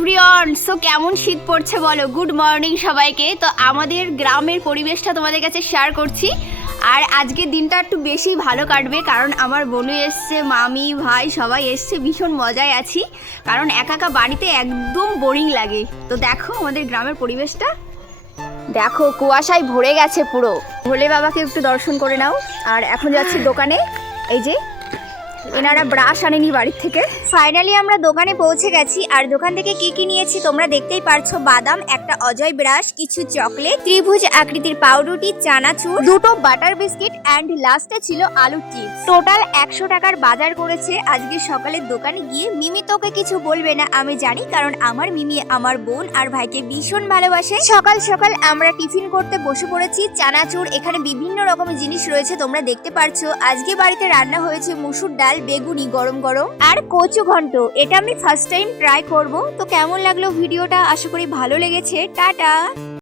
Everyone, so কেমন শীত পড়ছে বলো। গুড মর্নিং সবাইকে। তো আমাদের গ্রামের পরিবেশটা তোমাদের কাছে শেয়ার করছি। আর আজকের দিনটা একটু বেশি ভালো কাটবে, কারণ আমার বোনু এসছে, মামি ভাই সবাই এসছে, ভীষণ মজায় আছি। কারণ একা একা বাড়িতে একদম বোরিং লাগে। তো দেখো আমাদের গ্রামের পরিবেশটা, দেখো কুয়াশায় ভরে গেছে পুরো। ভোলে বাবাকে একটু দর্শন করে নাও। আর এখন যাচ্ছি দোকানে। এই যে এনারা ব্রাশ আনেনি বাড়ির থেকে। ফাইনালি আমরা দোকানে পৌঁছে গেছি। আর দোকান থেকে কি কি নিয়েছি তোমরা দেখতেই পারছো। বাদাম, একটা অজয় ব্রাশ, কিছু চকলেট, ত্রিভুজ আকৃতির পাউরুটি, চানাচুর, দুটো বাটার বিস্কিট অ্যান্ড লাস্টে ছিল আলু চিপস। টোটাল 100 টাকার বাজার করেছে আজকে সকালের দোকানে গিয়ে। মিমি তোকে কিছু বলবে না আমি জানি, কারণ আমার মিমি আমার বোন আর ভাইকে ভীষণ ভালোবাসে। সকাল সকাল আমরা টিফিন করতে বসে পড়েছি। চানাচুর, এখানে বিভিন্ন রকমের জিনিস রয়েছে তোমরা দেখতে পারছো। আজকে বাড়িতে রান্না হয়েছে মুসুর ডাল, বেগুনি গরম গরম, আর কচু ঘন্ট। এটা আমি ফার্স্ট টাইম ট্রাই করব। তো কেমন লাগলো ভিডিওটা, আশা করি ভালো লেগেছে। টাটা।